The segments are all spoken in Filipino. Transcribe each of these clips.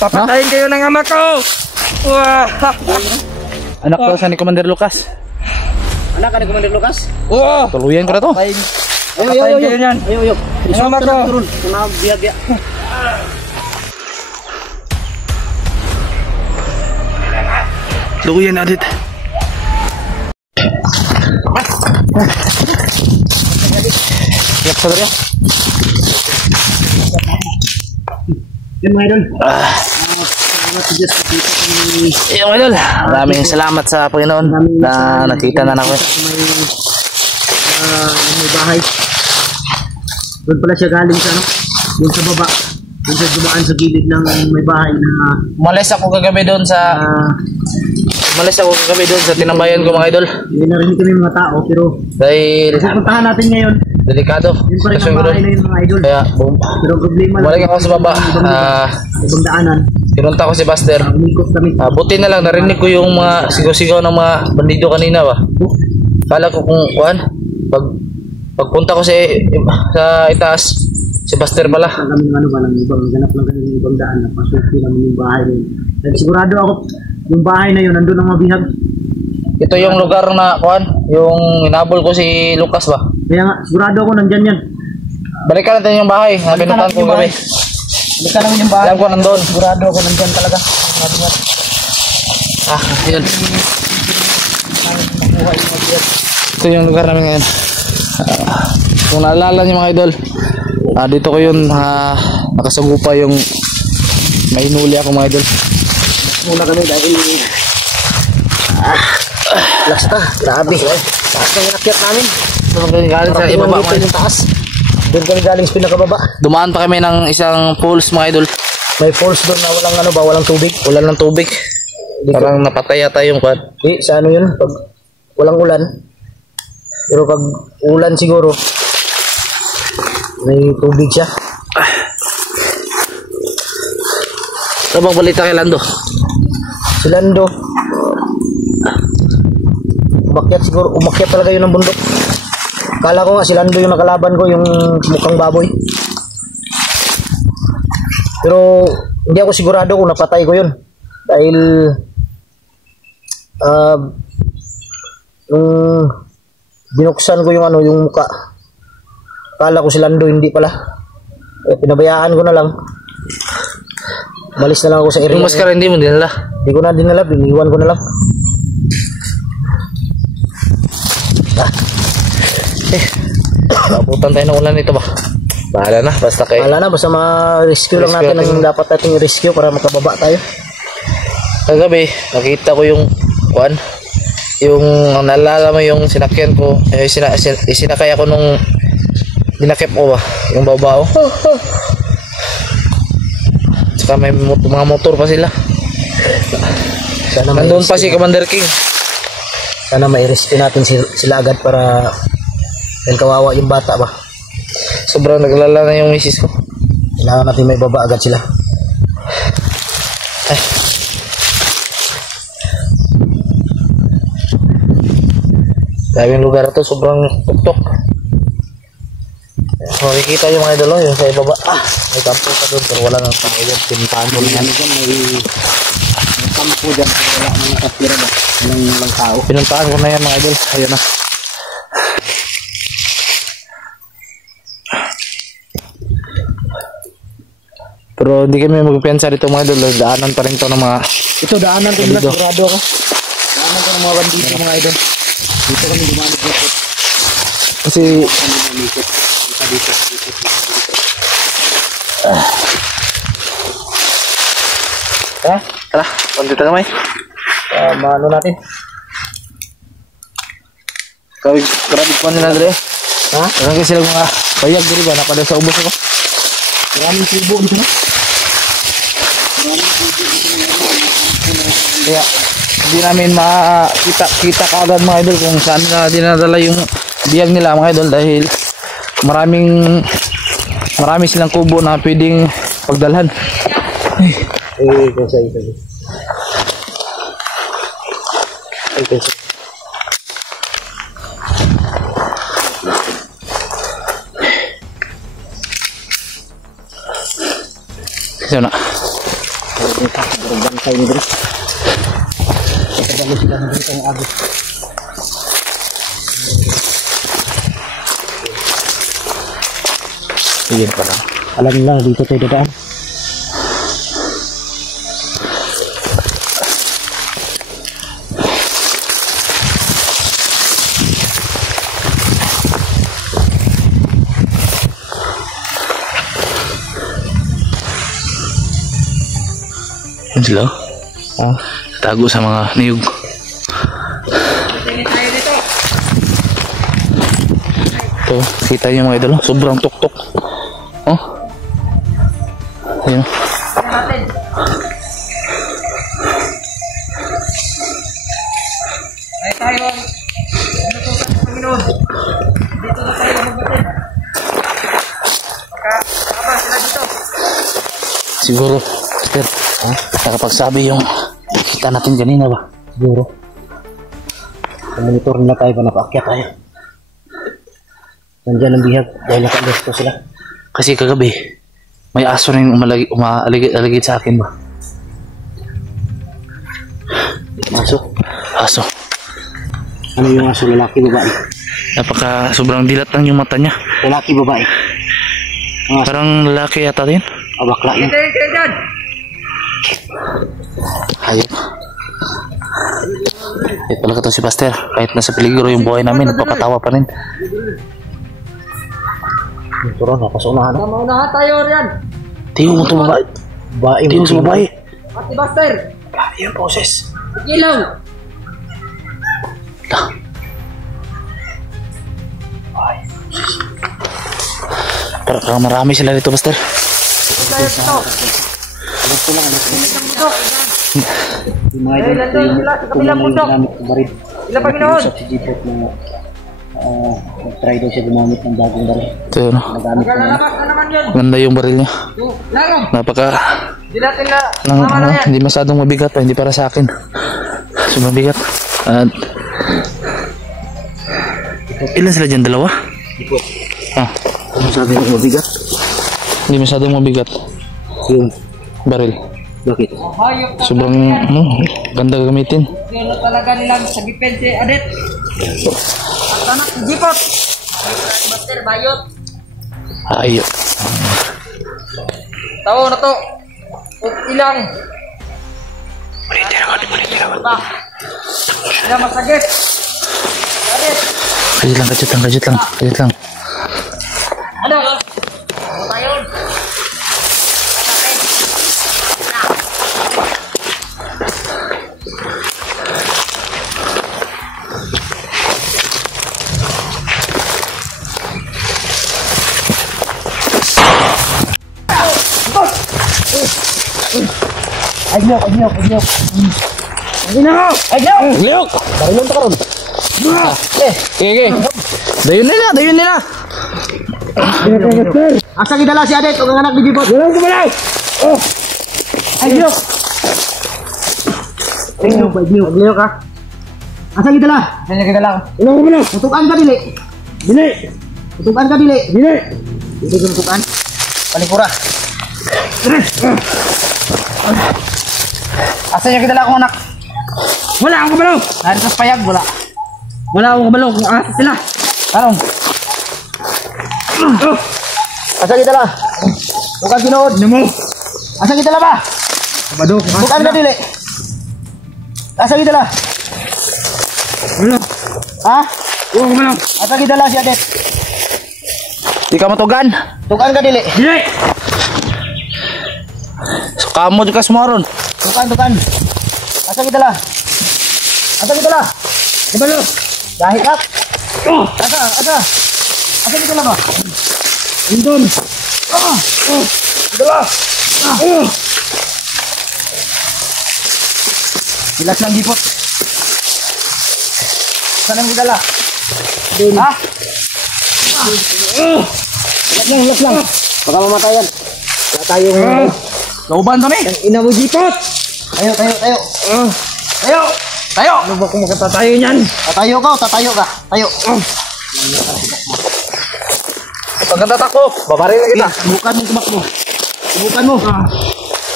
Papatayin kayo ng ama ko. Anak ko sa ni Commander Lucas. Anak ka ni Commander Lucas? Oo. Tuluyan ko na to. Papatayin kayo niyan. Ayo. Ang ama ko. Turun. Kuna biya. Tuluyan na dit. Siap saudara. Yan mga idol. Mga idol, maraming salamat sa Panginoon na nakita na namin. May bahay. Doon pala siya galing sa ano? Doon sa baba. Doon sa dumaan sa gilid ng may bahay na Umalis ako kagabi doon sa tinambayan ko mga idol. Hindi narinig kami mga tao pero Dahil pupuntahan natin ngayon. delikado. Yun pa rin ang bahay na yun mga idol. Kaya boom. Pero problema Balik ako sa baba. ibang daanan. Pinunta ko si Buster. Umikot kami. Buti na lang narinig ko yung mga sigaw-sigaw ng mga bandido kanina ba. Kala ko kung pagpunta ko sa itaas, si Buster pala. Kami ng ano ba ng ibang ganap lang kami ng ibang daan na pasukin namin yung bahay na yun. Dahil sigurado ako yung bahay na yun nandun ang mabihag. Ito yung lugar na yung inabol ko si Lucas ba. Kaya nga sigurado ako nandyan yan. Balikan natin yung bahay. Nabinutan ko gabi. Balikan namin yung bahay. Alam ko nandun. Sigurado ako nandyan talaga. Yun. Ito yung lugar namin ngayon. Kung naalala niyo mga idol, dito ko yun nakasagupa yung may inuli ako mga idol. Muna kami dahil lakas na, grabe. Taas na yung nakyat namin. Galing sa ibaba mga idol. Taas. Doon kami galing sa pinakababa. Dumaan pa kami ng isang pools mga idol. May falls doon na walang tubig. Wala ng tubig. Parang napatay yata yung kwan. Sa ano yun? Pag walang ulan. Pero pag ulan siguro, may tubig siya. Ano bang balita kay Lando? Si Lando, umakyat talaga yun ng bundok. Kala ko nga si Lando yung nakalaban ko, yung mukhang baboy. Pero hindi ako sigurado kung napatay ko yun. Dahil nung binuksan ko yung muka, kala ko si Lando, hindi pala. Pinabayaan ko na lang. Malis na lang ako sa area. Yung maskara hindi mo dinala? Hindi ko na dinala, biniwan ko na lang. Abutan tayo ng ulan nito ba? Bahala na, basta kayo. Bahala na, basta ma-rescue lang natin ang dapat nating rescue para makababa tayo. Kagabi, nakita ko yung yung naalala mo yung sinakyan ko, sinakay ako nung dinakip ko ba, yung babaw. Saka may mga motor pa sila. Nandun pa si Commander King. Sana mai-rescue natin sila agad para dahil kawawa yung bata ba. Sobrang naglala na yung misis ko. Kailangan natin may baba agad sila. Daming lugar ito, sobrang tuktok. Makikita yung mga idolo, yung sa ibaba. May kampo pa doon, pero wala nang tao dyan. Pinuntahan ko lang yan. May kampo dyan, pero wala nang nakatira ba? Walang tao. Pinuntahan ko na yan mga idol. Ayun na. Pero hindi kami magpipensa dito mga idol. Daanan pa rin to ng mga... Ito, daanan to nila, sigurado ako. Daanan to ng mga bandito mga idol. Dito kami dumanit dito. Kasi... Tara, pandito na may. Maano natin? Grabe pa nila dre. Parang kasi sila mga payag dito ba? Napada sa ubos ako. Maraming sibo dito na. Kaya hindi namin makita kaagad mga idol kung saan na dinadala yung biyag nila mga idol dahil marami silang kubo na pwedeng pagdalhan. Kasi. Ito na. Bantay ni Dres. Kadalo sila ng dito ng agos. Iyan pa lang. Alam nila dito tayo dadaan. Yan sila. Ah, Tago sa mga niyog. Ito, kita niyo mga idol. Sobrang tuktok. Oh. Ayun. Ay tayo. Ano to sa Panginoon? Dito na tayo magbatid. Baka sila dito. Siguro, Master, nakapagsabi yung kita natin kanina ba? siguro. Sa monitor nila tayo pa napaakyat tayo. Nandiyan ang bihag dahil naka-alerto sila. Kasi kagabi, may aso rin umaaligid sa akin ba? Aso. Aso. Ano yung aso? Lalaki, babae? Napaka sobrang dilat lang yung mata niya. Lalaki, babae? Ang aso. Parang lalaki yata din. Bakla yun. Kayo dyan. Hayop. Eh pala ka to si Pastor. Kahit nasa peligro yung buhay namin, nagpapatawa pa rin. Ito rin, nakasunahan. Maunahan tayo riyan. Tiyo mo ito babae. Babae. Tiyo mo sa babae. Ati Buster. Babae yung poses. Ilaw. Parang marami sila dito, Pastor. Tayo dito. Alas ko lang, alas ko lang. Yung mga Ay, nandun sila sa kabilang bundok. Baril. Sila Panginoon. Sa si Jipot na nag-try daw siya gumamit ng bagong baril. Ito yun. Nagamit na Lalabas na naman yun. Ganda yung baril niya. Larong. Napaka Hindi natin na. hindi masyadong mabigat. Hindi para sa akin. So mabigat. At ilan sila dyan? Dalawa? Jipot. Ah, Ano sabi ng mabigat? hindi masyadong mabigat. Yung, Baril. bakit? Hayop na. Sobrang ganda gamitin. Yun na talaga nilang sagipin si Adet. At anak si Jipot. Buster, bayot. Ayun. Tao na to. Ilang. Ba? Sila masagit. Adet. Kajit lang. Ano? Ano tayo? Agyok. Liok! Barilon ta karon. Okay. Dayon nila. Asa gidala si Adet ug ang anak ni Jipot? Dalang kumalaw. Agyok. Agyok ka. Asa gidala? Kanya kita lang. Ulang kumalaw. Tutukan ka dili. Tutukan ka dili. Dili ko tutukan. Palikura. Asa niya kita lang akong anak? Wala akong kabalo. Narito sa payag, wala. Wala akong kabalo kung asa sila. Tarong. Asa gidala? Tutukan tinuod. Nemo. Asa gidala ba? Kabado. Tutukan ka dili. Asa gidala? Wala. Ha? Yung kabalo. Asa gidala si Adet? Di ka matugan. Tutukan ka dili. Dili. So, kamo di ka sumaron. Tukan. Asa gidala? Kabalo. Dahil kap. Asa gidala ba? Indon. Gidala. Bilas lang Jipot. Saan ang gidala? Ha? Bilas lang. Baka mamatayan. Wala tayong... Lauban kami. Ang ina mo Jipot. Tayo. Tayo. Ano ba kung makatatayo niyan? Tatayo ka. Tayo. Pagkatatak ko, babaril na kita. Subukan mo tumakbo.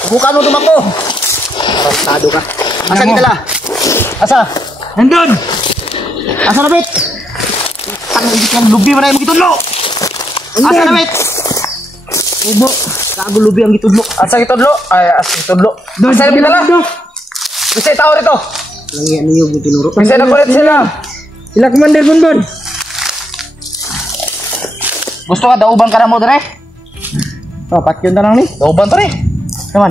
Subukan mo tumakbo. Tarantado ka. Asa kita la? Asa? Nandun! Asa na bit? Ang ikan lubi man ay mo gitudlo. Asa na bit? Ubo. Kago lubi ang gitudlo. Asa gitudlo? Ay, asa gitudlo. Asa na bilala? Bisa tao rito. Langya niyo mo tinuro. Bisa na kulit sila. Sila Commander Bonbon. Gusto ka dauban ka na mo dire? Oh, patyon ta lang ni. Dauban to rin. Naman.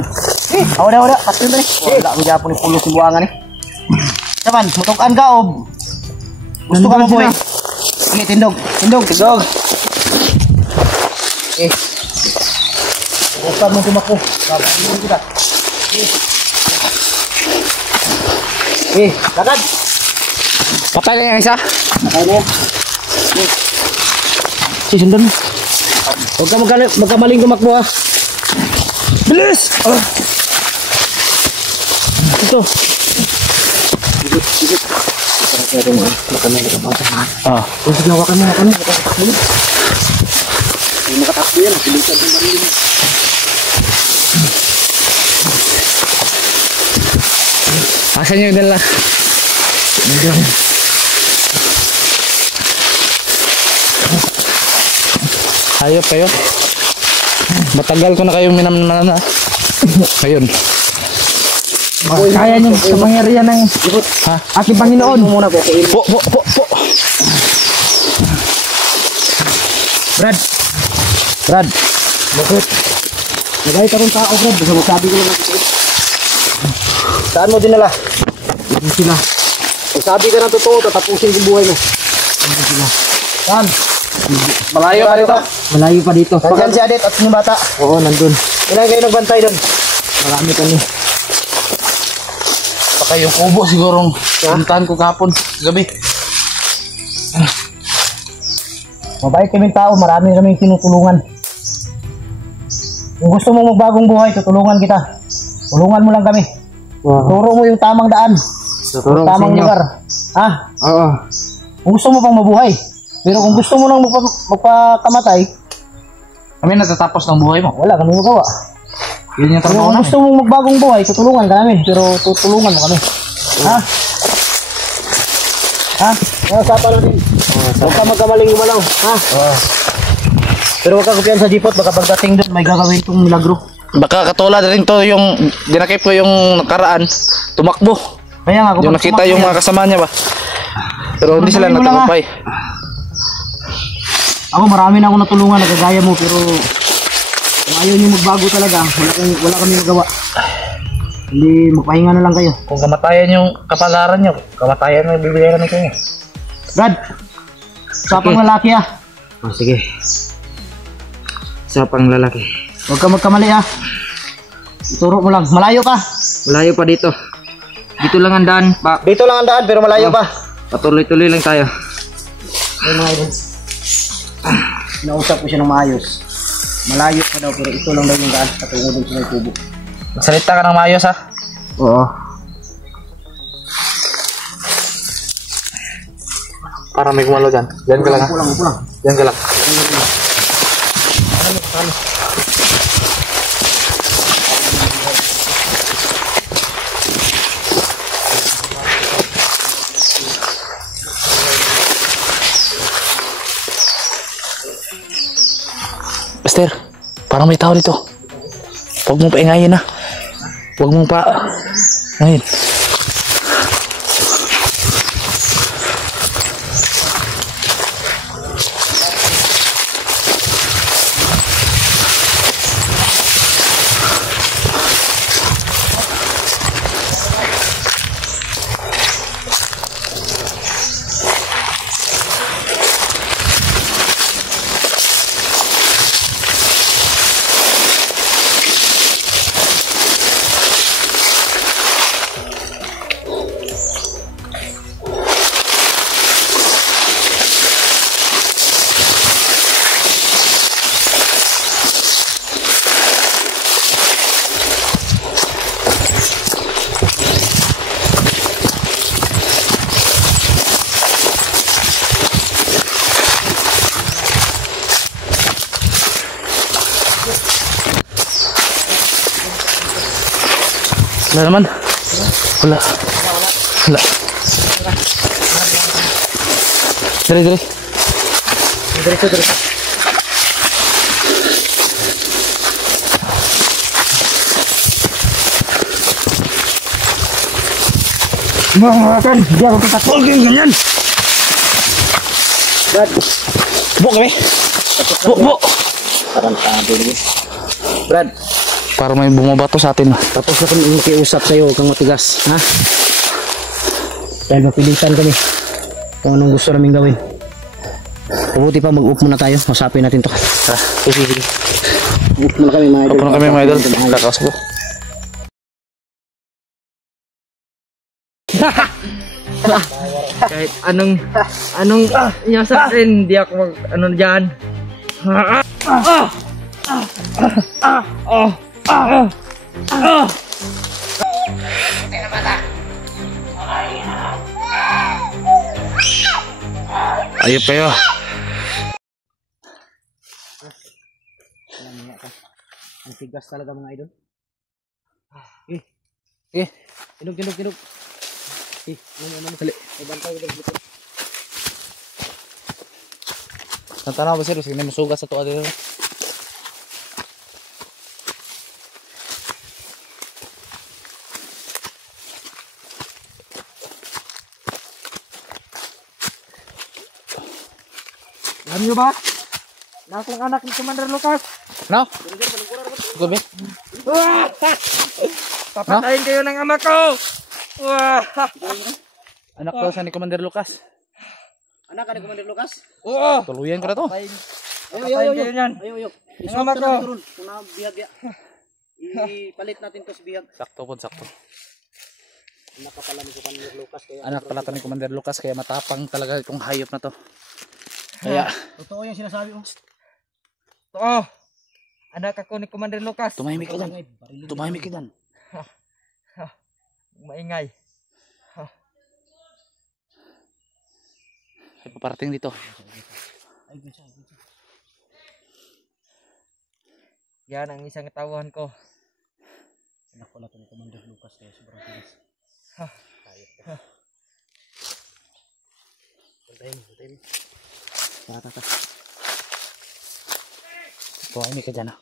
Awda. Patyon tadi. Wala mo gyapon ni pulo si buangan ni. Naman, mutukan ka o gusto ka mo boy? Sige, tindog. Bukan mo tumakbo. Babalikin kita. Lakad. Patay na yung isa. Nakaya na yan. Sundan mo. Huwag ka magkamaling tumakbo ha. Bilis! Ito. Sige, hawakan mo. Hindi makatakbo yan. Silutan ng baril mo. Asan yung dala? Hayop kayo. Matagal ko na kayo minamana na. Ngayon. Kaya niyo sa pangyarihan ng aking Panginoon. Muna po. Po. Brad. Bakit? Nagay ka rin tao, Brad. Basta masabi ko lang natin. Saan mo dinala? Hindi sila. Sabi ka ng totoo, tatapusin yung buhay mo. Saan? Malayo pa rito. Malayo pa dito. Nandiyan si Adet at yung bata. Oo, nandun. Ilan kayo nagbantay doon? Marami kami. Baka yung kubo sigurong puntahan ko kahapon. Gabi. Mabait kaming tao, marami kaming tinutulungan. Kung gusto mo magbagong buhay, tutulungan kita. Tulungan mo lang kami. Turo mo yung tamang daan. Tuturo ko sa Tamang inyo. lugar. Ha? Oo. Kung gusto mo pang mabuhay. Pero kung gusto mo lang magpakamatay, Kami natatapos ng buhay mo. wala kami magawa. Yun yung Pero trabaho kung namin. gusto mong magbagong buhay, tutulungan ka namin. Pero tutulungan mo kami. Ha? Ha? Usapan natin. Huwag ka magkamaling gumalaw. Ha? Pero huwag ka kupiyan sa jipot. Baka pagdating doon, may gagawin itong milagro. Baka katulad rin to yung dinakip ko yung nakaraan. Tumakbo. Kaya nga, kung Yung nakita yung mga kasama niya ba. Pero hindi sila Tumayo mo lang, natagapay. Ako, marami na ako natulungan, nagagaya mo. Pero kung ayaw niyo magbago talaga, wala kami magawa. Hindi, magpahinga na lang kayo. Kung kamatayan yung kapalaran niyo, kamatayan na bibigyan namin kayo. Brad, sapang lalaki ah. Oh, sige. Isa pang lalaki. Huwag ka magkamali ah. Ituro mo lang. Malayo ka. Malayo pa dito. Dito lang ang daan. Dito lang ang daan pero malayo pa. Patuloy-tuloy lang tayo. Ay mga idol. Nausap ko siya ng maayos. Malayo pa daw pero ito lang daw yung daan. Patungo dun sa may tubo. Magsalita ka ng maayos ha. Oo. Para may gumalo dyan. Diyan ka lang ha. Upo lang. Diyan ka lang. Master, parang may tao dito. Huwag mong paingayin na. Huwag mong pa... Ngayon. Wala naman. Wala. Wala. Dali. Diretso. Mga kan, di ako tatakbo. Huwag kayong ganyan. Brad, Bo kami. Bo. parang tabi ni. Brad, Para may bumabato sa atin. tapos na kami makiusap sa'yo, huwag kang matigas, ha? Dahil mapilitan kami kung anong gusto namin gawin. Mabuti pa, mag-up muna tayo. Usapin natin to. Ha? Sige. Up muna kami mga idol. Ako na kami mga idol. Kakausap ko. Kahit anong niya sa akin, hindi ako mag ano dyan. Ayop kayo. Ang tigas talaga mga idol. Eh. Kinog. Dali. May bantay ulit dito. Tantanaw ba sir? Sige na masugas sa tuwa dito. Alam nyo ba? Nakang anak ni Commander Lucas. No? Gobe. Papatayin kayo ng ama ko. Anak daw sa ni Commander Lucas. Anak ka ni Commander Lucas? Tuluyan ka na to. Papatayin kayo niyan. Ayo. Ang ama ko. Kung na bihag ya. Ipalit natin to sa bihag. Sakto po, sakto. Anak ka pala ni Commander Lucas. Kaya Anak pala to ni Commander Lucas kaya matapang talaga itong hayop na to. Kaya totoo yung sinasabi mo. Oo. Anak ako ni Commander Lucas. tumahimik ka dyan. Tumahimik ka dyan. Maingay. Ay paparating dito. Yan ang isang tawhan ko. Anak pala to ni Commander Lucas kaya sobrang tigas. Bantayin. Tata. Tumahimik ka dyan ha.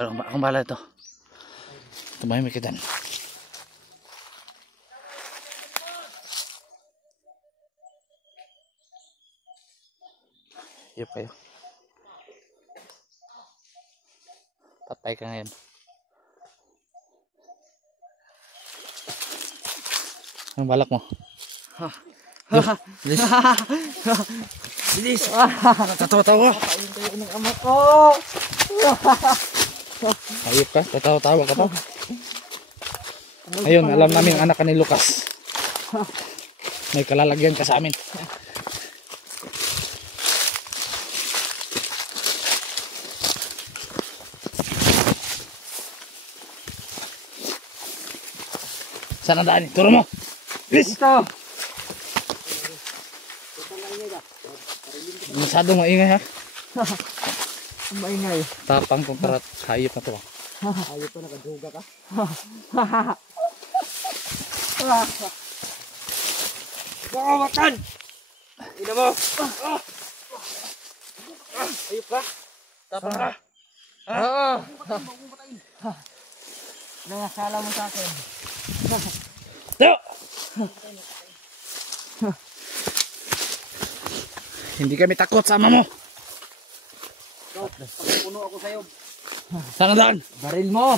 Akong bahala ito. Tumahimik ka dyan. Yup kayo. Patay ka ngayon. Anong balak mo? Bilis! Tatawa-tawa! Patayin kayo ng ama ko. Ayop ka? Tatawa-tawa ka pa? Ayun, alam namin ang anak ka ni Lucas. May kalalagyan ka sa amin. Saan ang daan? Turo mo! Listo. Masyadong maingay ha? Maingay. Tapang kong karat hayop na to. Ayaw pa nakadruga ka. Kawakan. Ina mo. Ayop ka? Tapang ka. Oo. Nangasala mo sa akin. Tayo! Hindi kami takot sama mo. Puno ako sa'yo. Saan ang daan? Baril mo.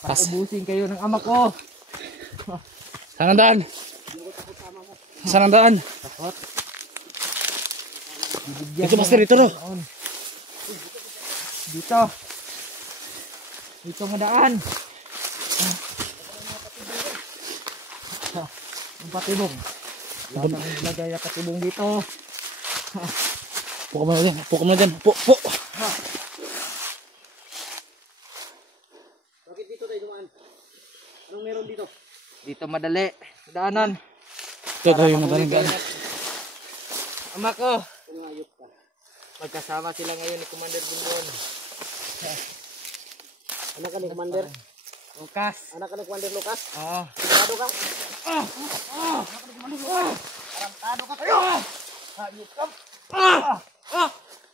Patubusin kayo ng ama ko. Saan ang daan? Saan ang daan? Dito master, dito no. Dito. Dito madaan. Ang patibong. Wala nang ilagay ang patibong dito. Puko mo na dyan. Puko mo na dyan. Po. Bakit dito tayo dumaan? Anong meron dito? Dito madali. Daanan. Ito yung madaling daan. Ama ko. Kung ayop ka. Magkasama sila ngayon ni Commander Bundon. Anak ka ni Commander? Lucas. Anak ka ni Commander Lucas? Oo. Sigurado ka? Tarantado ka kayo! Hayop ka!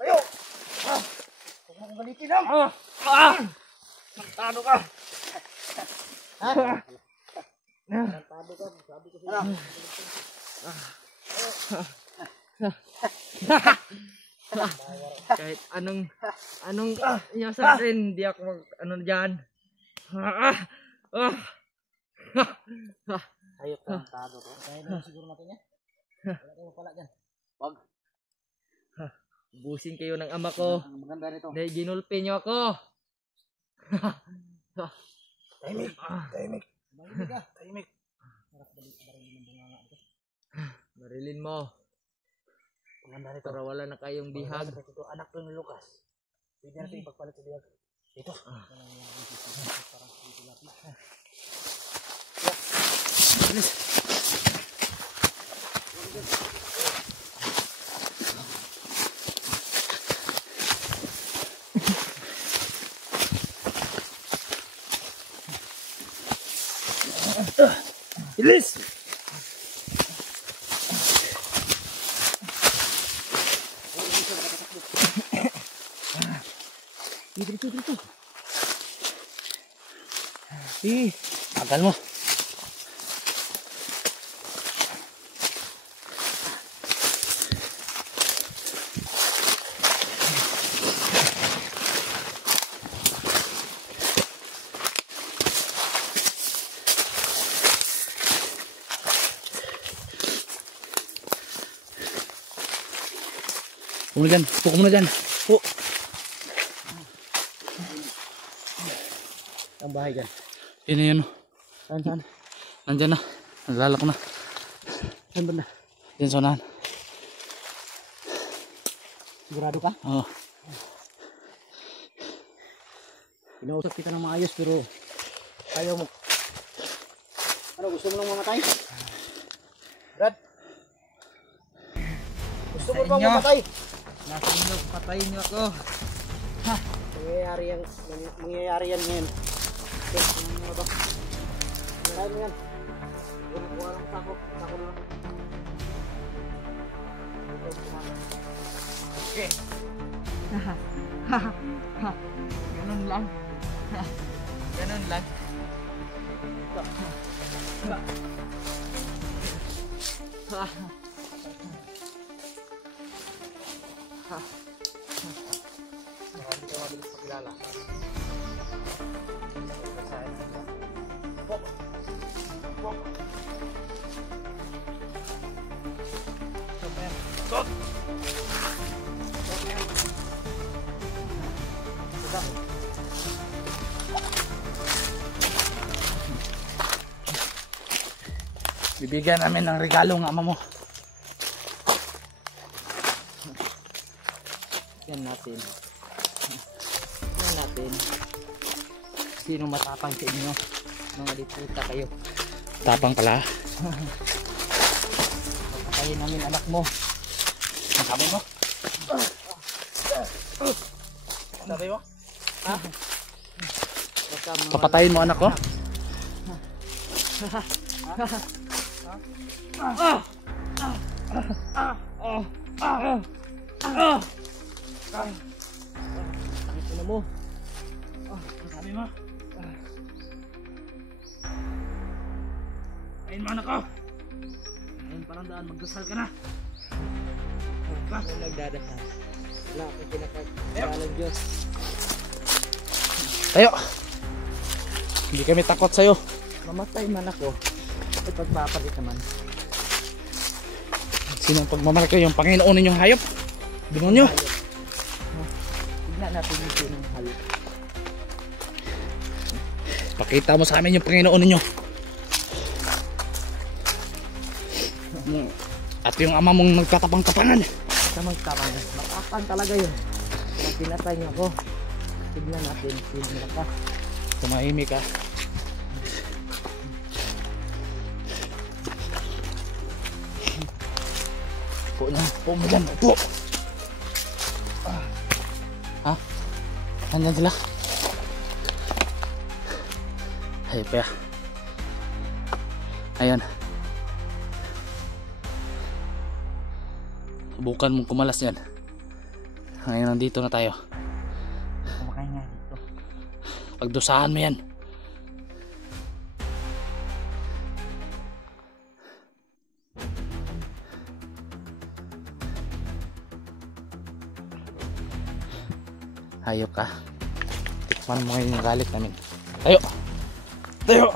Kayo! Huwag mong galitin lang! Tado ka. Ha? Tarantado ka, sabi ko sa'yo. Kahit anong niya sa akin, hindi ako mag ano diyan. Hayop, tarantado ko. Kaya naman siguro natin yan. Wala kayo pala dyan. Wag. Busin kayo ng ama ko. Ang maganda nito. Dahil ginulpi niyo ako. Tahimik. Tahimik. Tahimik ka. Tahimik. Barilin mo. Maganda nito. Para wala na kayong bihag. Ito anak to ni Lucas. Pwede natin ipagpalit sa bihag. Ito. Ilis! Dito. Tagal mo. Puk mo na dyan. Puk. Ang bahay dyan. Yun na yun. Saan? Nandyan na. Naglalak na. Saan ba na? Yan sa unahan. Sigurado ka? Oo. Pinausap kita ng maayos pero ayaw mo. Ano, gusto mo nang mamatay? Brad? Gusto mo Sa bang inyo. mamatay? Nasa inyo, patayin niyo ako. Mangyayari yan ngayon. Okay, ano mo ba? Kaya mo yan. Walang sako. Sako na lang. Okay. Ganun lang. Ganun lang. Marami ka mabilis pakilala. Bibigyan namin ng regalo ng ama mo. Yan natin. Yan natin. Sino matapang sa inyo? Mga diputa kayo. Tapang pala. Patayin namin anak mo. Ang sabi mo? Sabi mo? Ha? Baka mga Papatayin mo anak ko? ano mo? Ang sabi mo? Ayun mo anak ko. Ayun parang daan, magdasal ka na. Kung nagdadasal. Wala akong pinakagalang Diyos. Tayo. Hindi kami takot sa'yo. Mamatay man ako. Ay pagpapalit naman. Sinong pagmamahal ko yung Panginoon ninyong hayop? Demonyo. Tignan natin yung sinong hayop. Pakita mo sa amin yung Panginoon ninyo. At yung ama mong nagtatapang-tapangan. Sa magtapangan. Matapang talaga yun. Pag pinatay niyo ako, tignan natin. Tignan ka. Tumahimik ka. Po na. Po mo dyan. Po. Ha? Nandyan sila. Ayun pa. Ayan. Subukan mong kumalas yan. Ngayon nandito na tayo. Kumakain nga dito. Pagdusahan mo yan. Hayop ka. Tikman mo ngayon yung galit namin. Tayo! Tayo!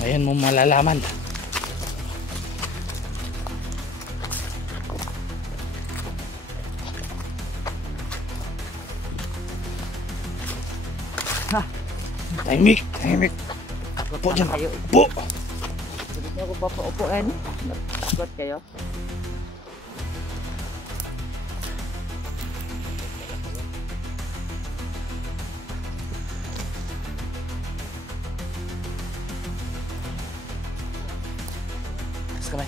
Ngayon mo malalaman. Ha! Tahimik! Tahimik! Upo dyan! Upo! Hindi niyo ako papaupuan. Takot kayo. Tapos kamay.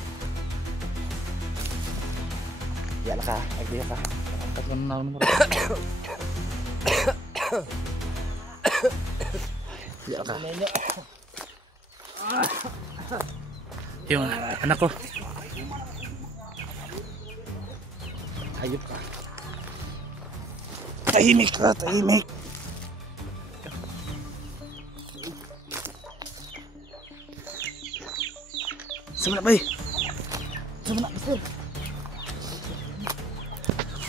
Yala ka. Agbiya ka. Tapos ka na naman. Yala ka. Yung anak ko. Hayop ka. Tahimik ka. Tahimik. Sama na ba eh? Sama na, mister.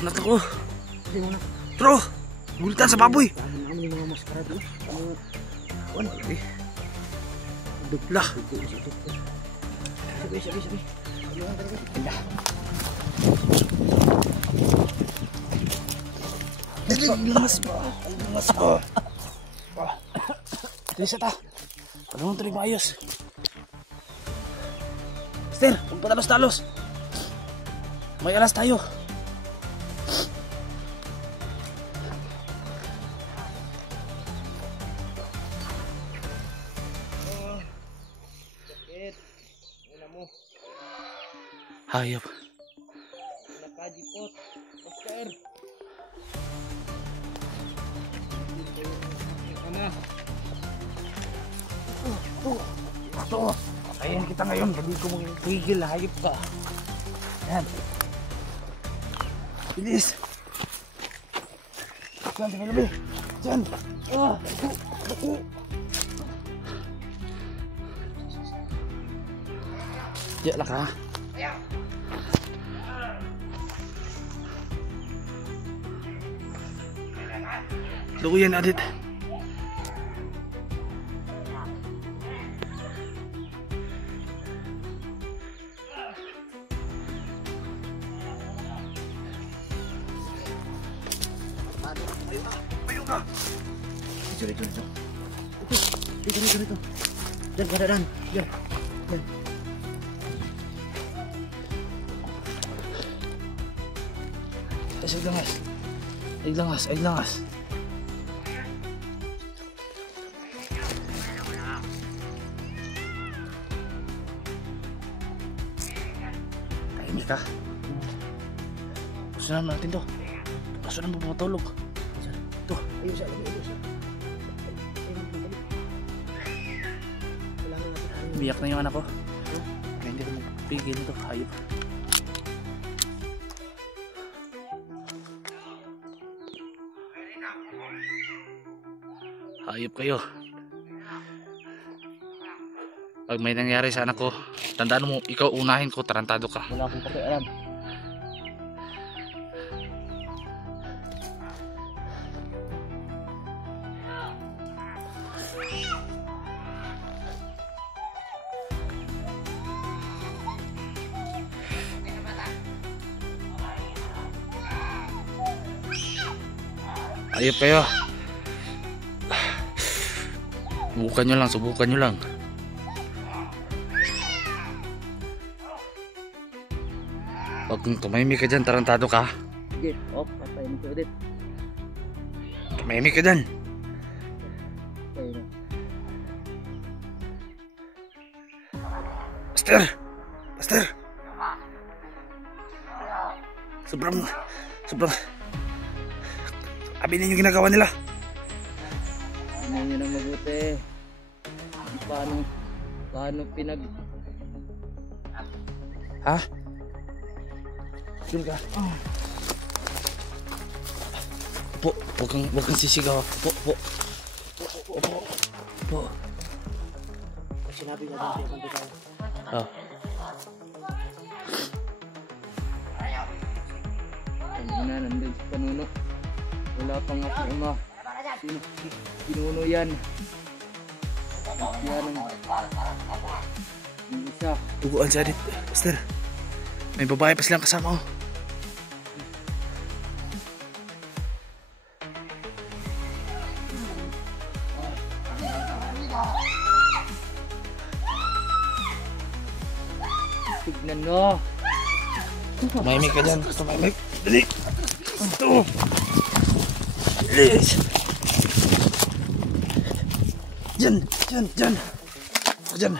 Anak ako. Bro, gulitan sa baboy. Ano yung mga maskara doon? Ano? Lah. Sabi. Lah. Langas ba? Langas ba? Dito ta. Ano tuloy maayos? Mister, huwag pa talos-talos. May alas tayo. Hayop. Nakadipot. Oscar. Ito. Patayin kita ngayon. Hindi ko magpigil. Hayop ka. Yan. Bilis. Diyan, tingnan gabi. Diyan. Diyan lang ka. Lukuyan adit. Ayun ka. Dito. Dito. Diyan, kadaran. Diyan. Aglangas. Tahimik ka. Gusto naman natin to. Gusto naman matulog. Ito. Ayun siya. Biyak na yung anak ko. Kaya hindi ko magpigil nito. Hayop. Hayop kayo. Pag may nangyari sa anak ko, tandaan mo, ikaw unahin ko, tarantado ka. Wala akong pakialam. Hayop kayo. Subukan nyo lang. Pag tumahimik ka dyan, tarantado ka. Sige, papainin ko ulit. Tumahimik ka dyan. Ayun. Master! Sobrang abinin yung ginagawa nila. Tingnan nyo na mabuti. Paano pinag... Ha? Doon ka. Huwag kang sisigaw. Po. Sinabi mo ba kung tayo? Oh. Ang ina, nandun si Panuno. Wala pang ako ima. Pinuno yan. Yan ang isa. Tuguan siya dito. Pastor. May babae pa silang kasama oh. Tignan mo. Tumahimik ka dyan. Tumahimik. Dali. Ito. Dali. Dyan. Dyan.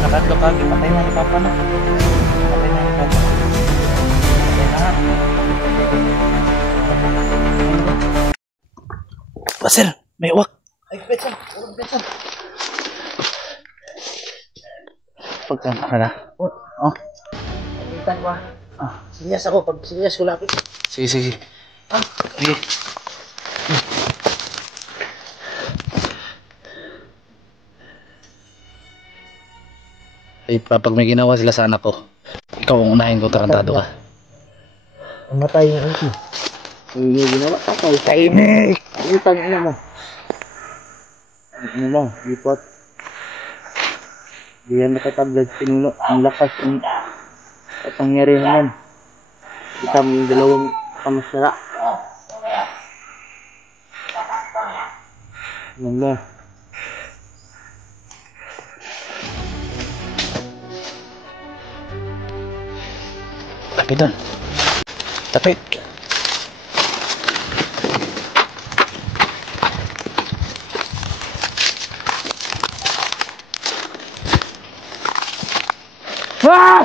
Nakadlo kagi, patay na ni Papa na. Pasir, may uwak. Ay, petsa. Pagkan ka na. Oh. Pagkitan ko Serious ako. Pag serious ko lapit. Sige. Sige. Ay, pag may ginawa sila sa anak ko, ikaw ang unahin ko, tarantado ka. Namatay yung auntie. Hindi ginawa. Ako, tahimik. Utang ina mo. Ano mo, lipot. Di yan nakatablad pinulo. Ang lakas ng kapangyarihan yan. Kita mo yung dalawang kamasara. Ano mo? Tapit doon. Tapit. Ah!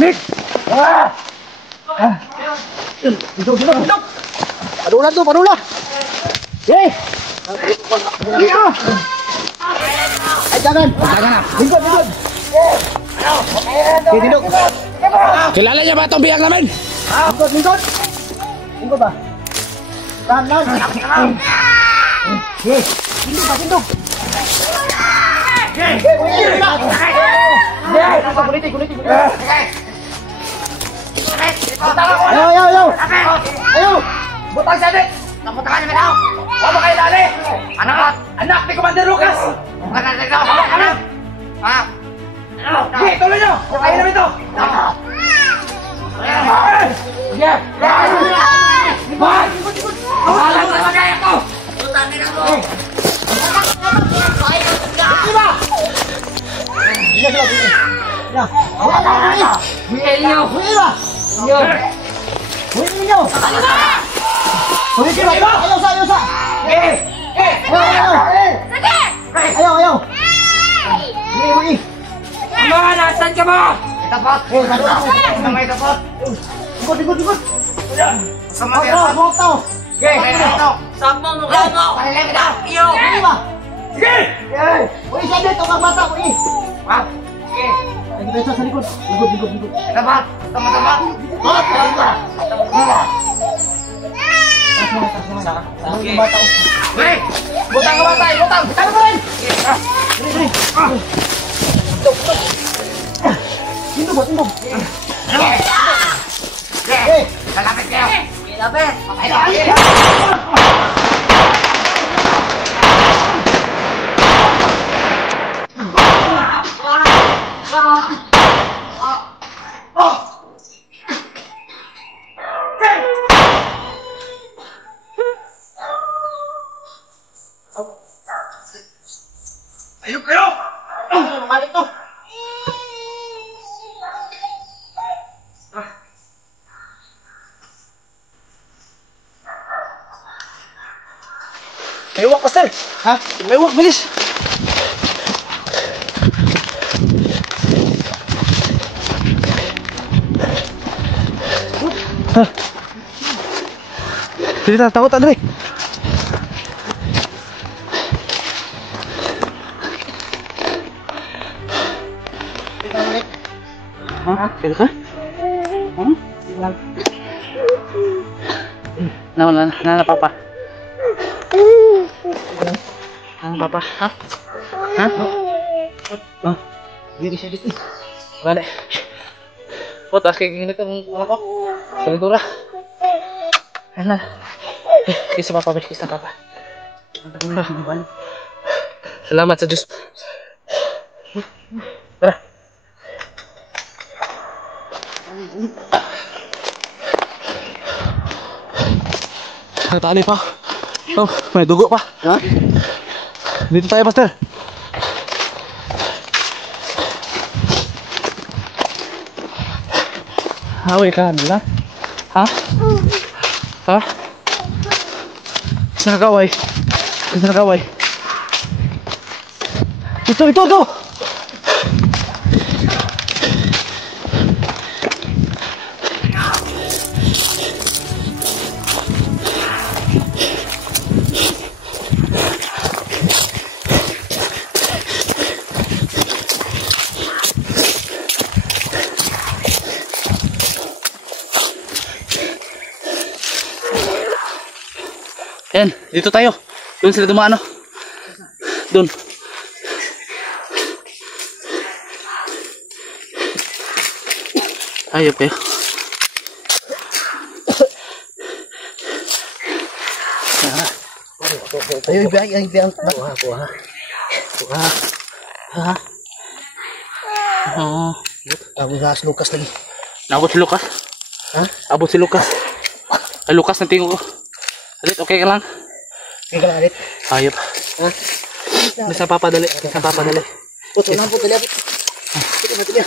Nick! Ah! Dito! Padula! Eh! Ay, jangan na! Lingkod! Dito! Kilala niya ba itong biyak namin? Lingkod ba? Tahan lang! Eh! Sindog! Ayaw! Butang sabi! Napunta ka namin ako! Huwag mo kayo dali! Anak ni Commander Lucas! Anak! Sige, tuloy nyo! Kayo namin ito! Sige! Awalan mo sa kaya ko! Butangin ako! Huwiin nyo! Ayaw! Ama, nasan ka ba? Tapot! May tapot! Likod! Sama ka! Huwag tao! Sambong mo ka mo! Palilang kita! Iyo! Sige! Uy, siya dito, mga bata! Uy! Sige! Ay, kita sa likod! Likod! Tapot! Tapot! Sige! Bata! Hey! Butang ka batay! Butang! Butang ka rin! Tindog! Kalapit kayo! Kalapit! Ayun kayo! Malik to! May uwak, Pastor. Ha? May uwak, bilis. Ha? Hindi na, takot, Andre. Ha? Kaya ka? Nana, Papa. Nana, Papa. Ha? Ha? Oh. Dito siya dito. Bale. Oh, taas kayo ginit ang ako. Kalitura. Ayan na. Kiss na, Papa. Kiss na, Papa. Salamat sa Diyos. Tara. Natali pa. Oh, may dugo pa. Ha? Dito tayo, Pastor. Hawi ka nila. Ha? Ha? Isa nagaway. Isa nagaway. Ito! Yan, dito tayo. Doon sila dumaan, no? Doon. Ayop kayo. Ayo, ibang. Kuha. Ha? Oo. Abot na Lucas lagi. Naabot si Lucas? Ha? Abot si Lucas. Ay, Lucas na tingin ko. Alit, okay ka lang? Okay ka lang, Alit. Ayop. Ha? Bisa papadali. Puto lang, puto lang. Puto lang.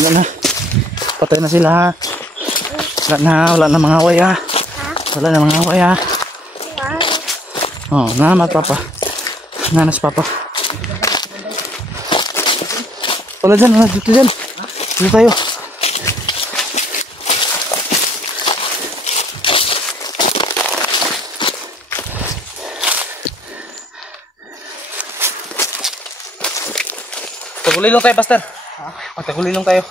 Ano na? Patay na sila, ha? Wala na mga away, ha? Wala na mga away, ha? Oh, namat, Papa. Nanas, Papa. Wala dyan. Dito tayo. Tagulilong tayo, Pastor. Tagulilong tayo.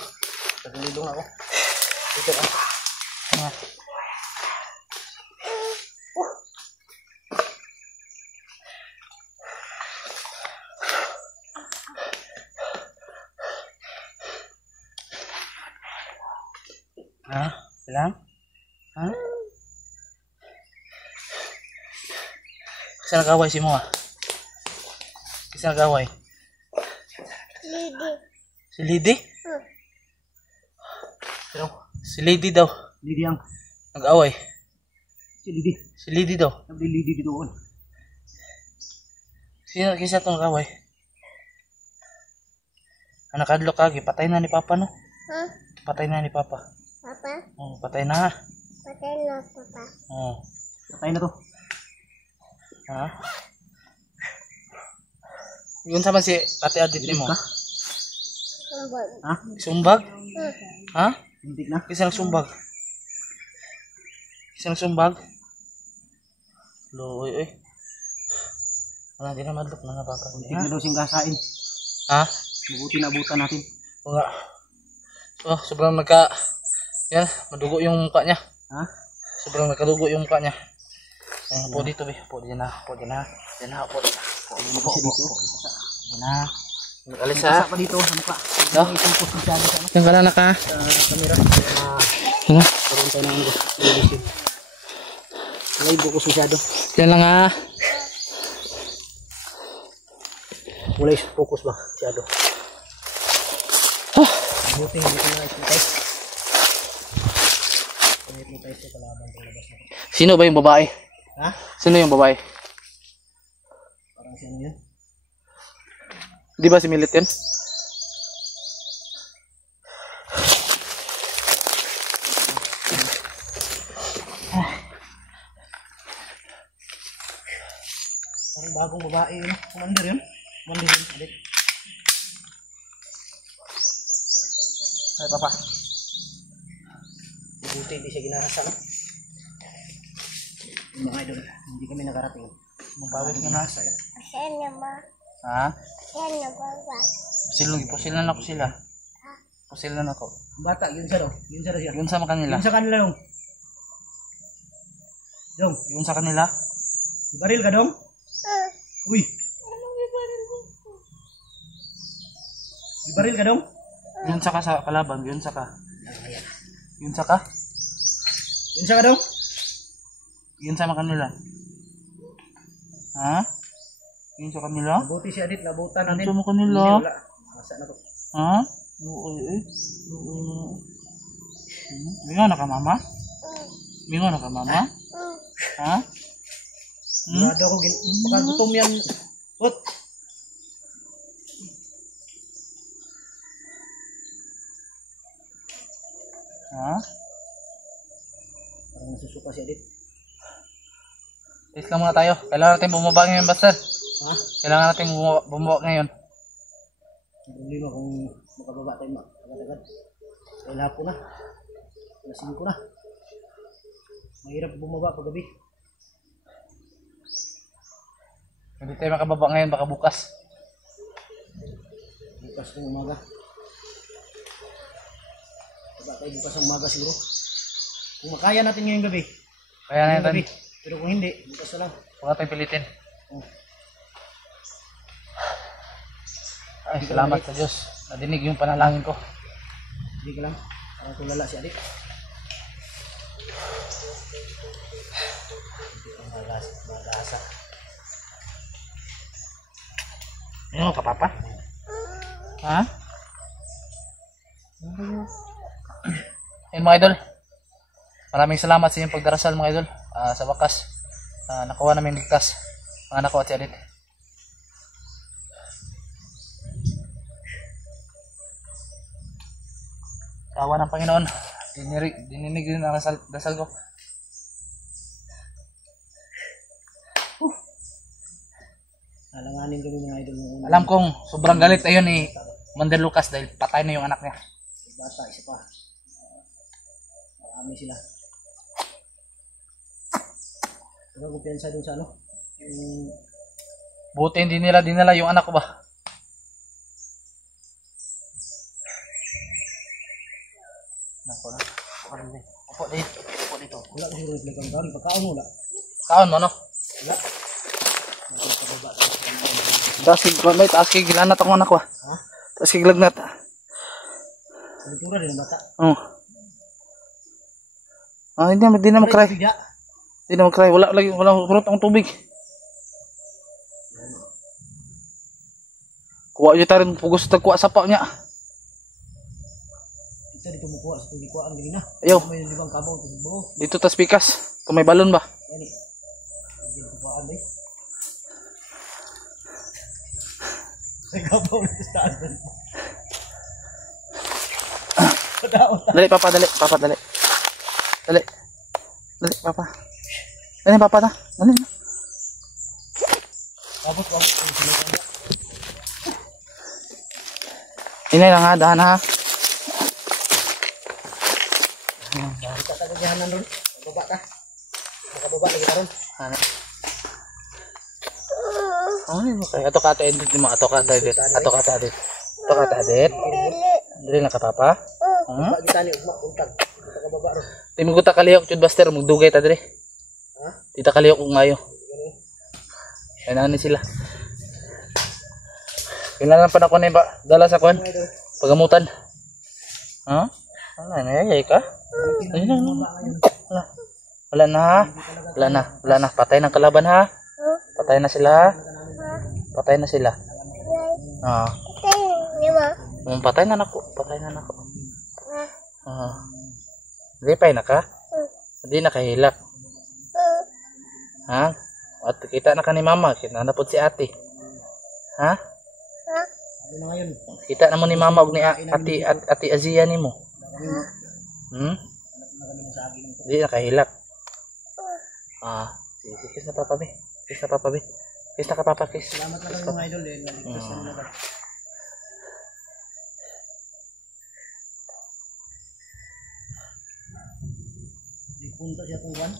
Tagulilong ako. Dito ka. Ha? Bilang? Ha? Kasi nag-away si mo, ha? Kasi nag-away? Si Lady? Pero, si Lady daw. Lidi ang. Nag-away. Si Lidi. Si Lady daw. Sabi Lidi dito on. Kisa itong nag-away. Ang nakadlok kagi, patay na ni Papa, no? Huh? Patay na ni Papa. Papa? Oh, patay na. Patay na, Papa. Oh. Patay na to. Ha? Yun sama si Ate Adit mo. Sumbag. Ha? Sumbag? Ha? Hintik na. Kisa nagsumbag. Kisa nagsumbag? Lo, oy. Wala, di na madlok na Papa. Hintik na daw siyang gasain. Ha? Mabuti na abutan natin. Wala. Oh, sobrang yan, madugo yung mukha niya. Ha? Sobrang nagkadugo yung mukha niya. Po dito, be. Po dyan na. Dyan na, po. Hindi siya dito. Dyan na. Nag-alis, Isa ha? pa dito sa mukha. No? Isang post masyado sa ano. Yung kalana ka. Sa kamera. Ano? Karoon tayo ng illusion. May bukus masyado. Yan lang, ha? Wala yung focus ba? Masyado. Oh. Buti hindi ko na ikitay. Sino ba yung babae? Ha? Sino yung babae? Parang si ano yun? Di ba si Milit yun? Parang bagong babae yun. Commander yun. Commander yun. Adik. Ay, papa. Buti hindi siya ginahasa, no? Yung mga idol, hindi kami nakarating. Magbawis mo na. Asan na ba? Ha? Asan na ba ba? Pusilan ako sila. Pusilan ako. Ang bata, yun siya daw. Yun siya daw siya. Yun sa kanila. Yun sa kanila dong. Dong, Yun sa kanila. ibaril ka dong? Uy. Ibaril ka dong? Yun sa ka sa kalaban. Yun sa ka. Yun sa ka. Yun siya ka dong? Yun sa kanila. Ha? Yun sa kanila. Nabuti si Adit, nabutan natin. Yun sa kanila. Hindi, wala. Masa na to. Ha? Oo eh. Bingo na ka mama? Bingo na ka mama? Ha? Sigurado ako, baka gutom yan. Ut. Ha? Parang nasusuka si Adit. Please lang muna tayo. Kailangan natin bumaba ngayon, Buster. Ha? Kailangan natin bumaba ngayon. Ang problema kung makababa tayo agad-agad. Dahil hapon na. Alas 5 na. Mahirap bumaba pag gabi. Hindi tayo makababa ngayon, baka bukas. Bukas ng umaga. Baba tayo bukas ng umaga siguro. Kung makaya natin ngayong gabi. Kaya na Ngayong gabi. natin. Pero kung hindi, bukas na lang. Huwag natin pilitin. Oh. Ay, salamat sa Diyos. Nadinig yung panalangin ko. Hindi ka lang. Parang tulala si Adik. Mag-asa. Ano ka, Papa? Ha? Ayun mga idol. Maraming salamat sa inyong pagdarasal mga idol. Sa wakas, nakuha namin ligtas. Mga anak ko at si Adit. Tawa ng Panginoon. Dininig din ang dasal ko. Nalanganin kami mga idol ng una. Alam kong sobrang galit ayun ni Mander Lucas dahil patay na yung anak niya. Bata, isa pa. Marami sila. Pero kumpiyansa dun sa ano? Yung Buti hindi nila dinala yung anak ko ba? Nako na. Upo dito. Upo dito. wala kasi rin talagang kaon. Pagkaon mo wala. Kaon mo no? Wala. Taas kig may taas kig gilanat ako anak ko. Ha? Taas kig lagnat. Kultura din ang bata. Oh. Hindi na mag-cry. Bigla. Hindi na mag-cry. Wala kurot ang tubig. Kuha yun tayo pugos sa tagkuha sa pa niya. Isa dito mo kuha sa tubig kuha ang ganina. Ayaw. May libang kabaw tubig buo. Dito tas pikas. Kung may balon ba? Yan eh. Dito kuhaan eh. May kabaw na sa taas doon. Dali papa, dali. Papa, dali. Dali. Dali papa. Dali papa na. Dali na. Tapos wag. Inay lang ha, dahan ha. Kita sa kagayahanan doon. Baba ka. Makababa lagi ka ron. Ano? Okay, ato ka edit mo, ato ka edit. Ato ka edit. Ato ka edit. Dili na ka papa. Baba kita ni ugma untag. Makababa ron. Timo ko ta kalihok chud Buster, magdugay ta dire. Ha? Dita kalihok ug ngayo. Ayun ni sila. Kailangan pa na ko na ba dala sa kwan? Pagamutan. Ha? Wala na, yay ka? Ayun na. Wala na. Wala na. Wala na. Patay ng kalaban ha. Patay na sila. Patay na sila. Ah. Patay na nako. Patay na nako. Ah. Lipay na ka? Hindi nakahilak. Ha? At kita na ka ni mama, kita na po si ate. Ha? Ano na ngayon? Kita na mo ni mama ug ni ate Azia nimo. Hmm? Hindi nakahilak. Sige, kiss na papa be. Kiss na papa be. Kiss na ka papa, kiss. Salamat na kayo mga idol. Naligtas ka na ba? Di punta siya tuwan.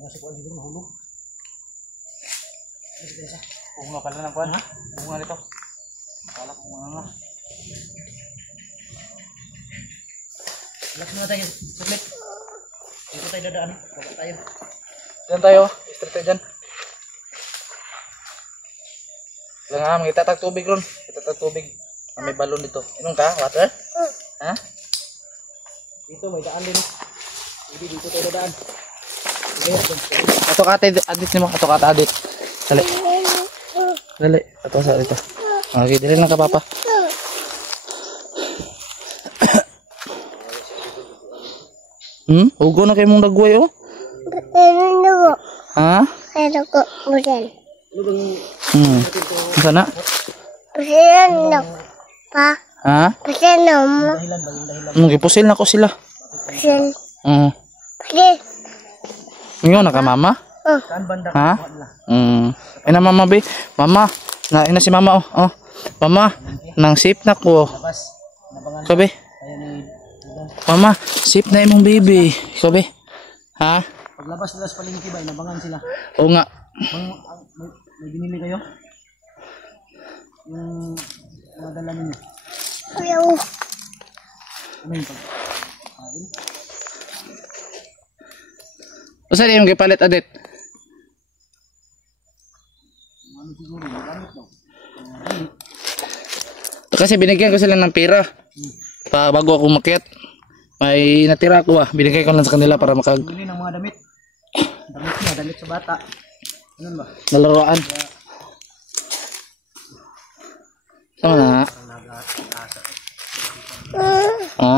Masih kuat juga mahulog. Bunga pala ng kuwan, ha? Bunga nito. Kala ko bunga nga. Relax muna tayo. Saglit. Dito tayo dadaan. Baba tayo. Diyan tayo, straight tayo dyan. Lang ha, kita tag tubig ron. Kita tag tubig. May balon dito. Inom ka, water? Ha? Dito may daan din. Hindi dito tayo dadaan. Ato ka adit nimo, ato ka adit. Dali. Dali, ato sa dito. Okay, dali lang ka papa. Ugo na kay mong dagway oh. Pero Ha? ko bulan. Sana? Bulan na pa. Ha? Bulan na mo. Gipusil na ko sila. Bulan. Bulan. Ngayon na ka mama? Saan banda? Ha? Ay na mama be. Mama, ina si mama oh. Oh. Mama, nang sip na ko. Labas. Nabangan Sabi. tayo ni Bulan. Mama, sip na imong baby. Sabi. Ha? Paglabas nila sa palengke ba, nabangan sila. Oo nga. May binili kayo? Yung nadala ninyo. Ayaw. Ano yung pagkain? O saan yung gipalit adit? Ano siguro, magamit daw. Kasi binigyan ko sila ng pera. Bago ako umakyat. May natira ko binigay ko lang sa kanila para Bili ng mga damit. Damit niya, damit sa bata. Ano ba? nalaroan. Sama na. Ha?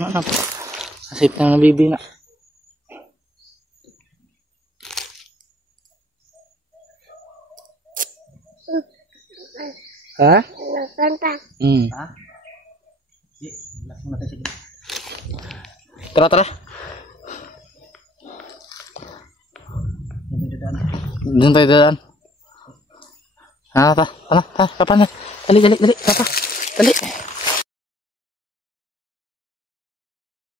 Ano? Asip na ng bibi na. Ha? Nakanta. Ha? Di, relax muna tayo sige. Tara, tara. May dadaan. Doon tayo dadaan. Ha, ta. Ano? Ta, kapan na. Dali, dali, dali. Papa. Dali.